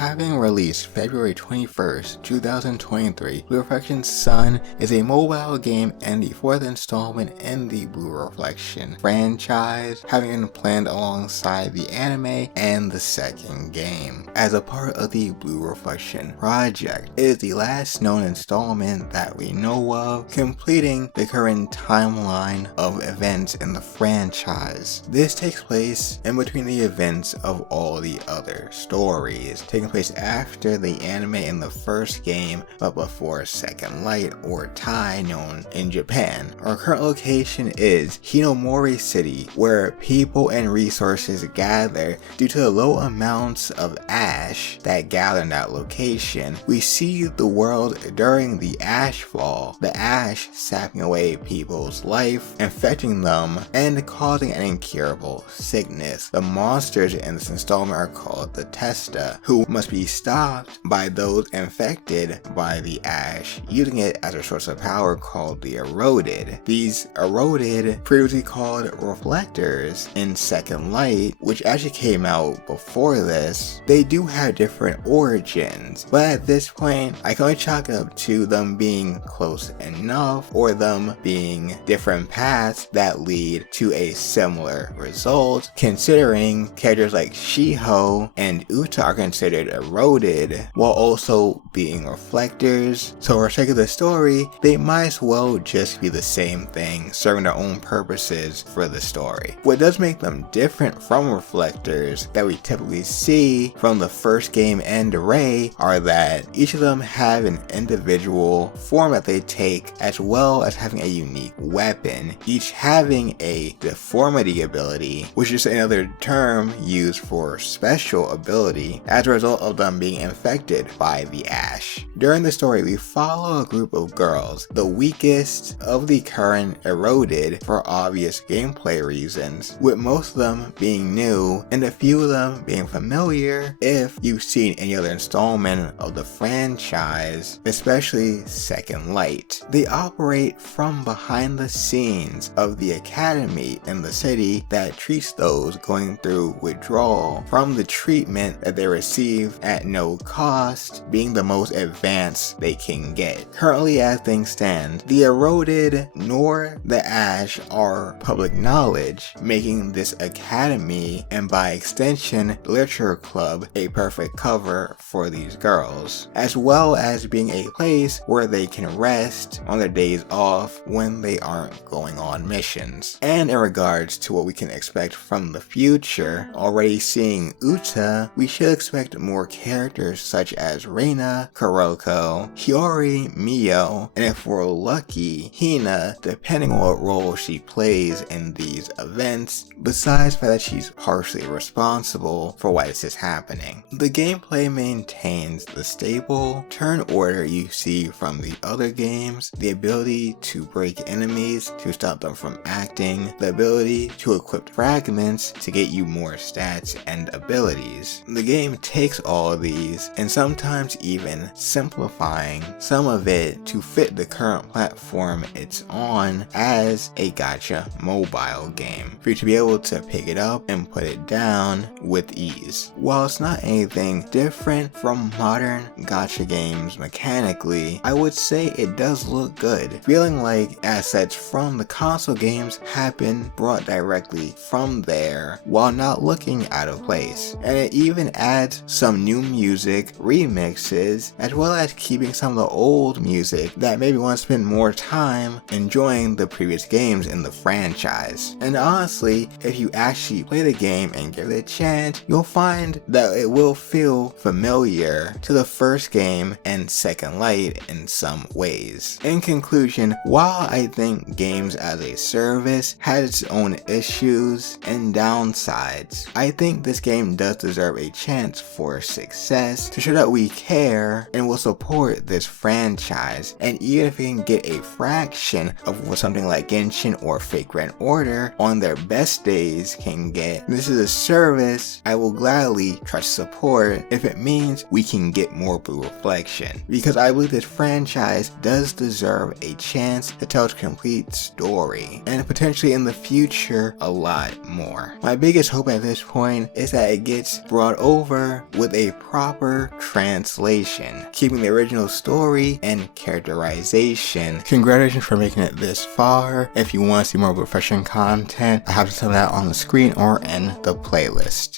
Having released February 21st, 2023, Blue Reflection's Sun is a mobile game and the fourth installment in the Blue Reflection franchise, having been planned alongside the anime and the second game. As a part of the Blue Reflection project, it is the last known installment that we know of, completing the current timeline of events in the franchise. This takes place in between the events of all the other stories, taking place after the anime in the first game but before Second Light, or Tai known in Japan. Our current location is Hinomori City, where people and resources gather due to the low amounts of ash that gather in that location. We see the world during the ash fall, the ash sapping away people's life, infecting them, and causing an incurable sickness. The monsters in this installment are called the Testa, who must be stopped by those infected by the ash, using it as a source of power called the Eroded. These Eroded, previously called Reflectors in Second Light, which actually came out before this, they do have different origins, but at this point I can only chalk it up to them being close enough, or them being different paths that lead to a similar result, considering characters like Shiho and Uta are considered eroded while also being reflectors. So for the sake of the story, they might as well just be the same thing, serving their own purposes for the story. What does make them different from reflectors that we typically see from the first game and Array are that each of them have an individual form that they take, as well as having a unique weapon, each having a deformity ability, which is another term used for special ability as a result of them being infected by the ash. During the story, we follow a group of girls, the weakest of the current Eroded for obvious gameplay reasons, with most of them being new and a few of them being familiar if you've seen any other installment of the franchise, especially Second Light. They operate from behind the scenes of the academy in the city that treats those going through withdrawal from the treatment that they receive at no cost, being the most advanced they can get. Currently, as things stand, the Eroded nor the Ash are public knowledge, making this academy, and by extension the literature club, a perfect cover for these girls, as well as being a place where they can rest on their days off when they aren't going on missions. And in regards to what we can expect from the future, already seeing Uta, we should expect more characters such as Reina, Kuroko, Hiyori, Mio, and if we're lucky, Hina, depending on what role she plays in these events, besides the fact that she's partially responsible for why this is happening. The gameplay maintains the stable turn order you see from the other games, the ability to break enemies to stop them from acting, the ability to equip fragments to get you more stats and abilities. The game takes all of these and sometimes even simplifying some of it to fit the current platform it's on as a gacha mobile game, for you to be able to pick it up and put it down with ease. While it's not anything different from modern gacha games mechanically, I would say it does look good, feeling like assets from the console games have been brought directly from there while not looking out of place. And it even adds some new music, remixes, as well as keeping some of the old music that maybe want to spend more time enjoying the previous games in the franchise. And honestly, if you actually play the game and give it a chance, you'll find that it will feel familiar to the first game and Second Light in some ways. In conclusion, while I think games as a service has its own issues and downsides, I think this game does deserve a chance for success to show that we care care and will support this franchise. And even if it can get a fraction of what something like Genshin or Fate Grand Order on their best days can get, this is a service I will gladly try to support if it means we can get more Blue Reflection, because I believe this franchise does deserve a chance to tell its complete story, and potentially in the future a lot more. My biggest hope at this point is that it gets brought over with a proper translation, keeping the original story and characterization. Congratulations for making it this far. If you want to see more Blue Reflection content, I have some of that on the screen or in the playlist.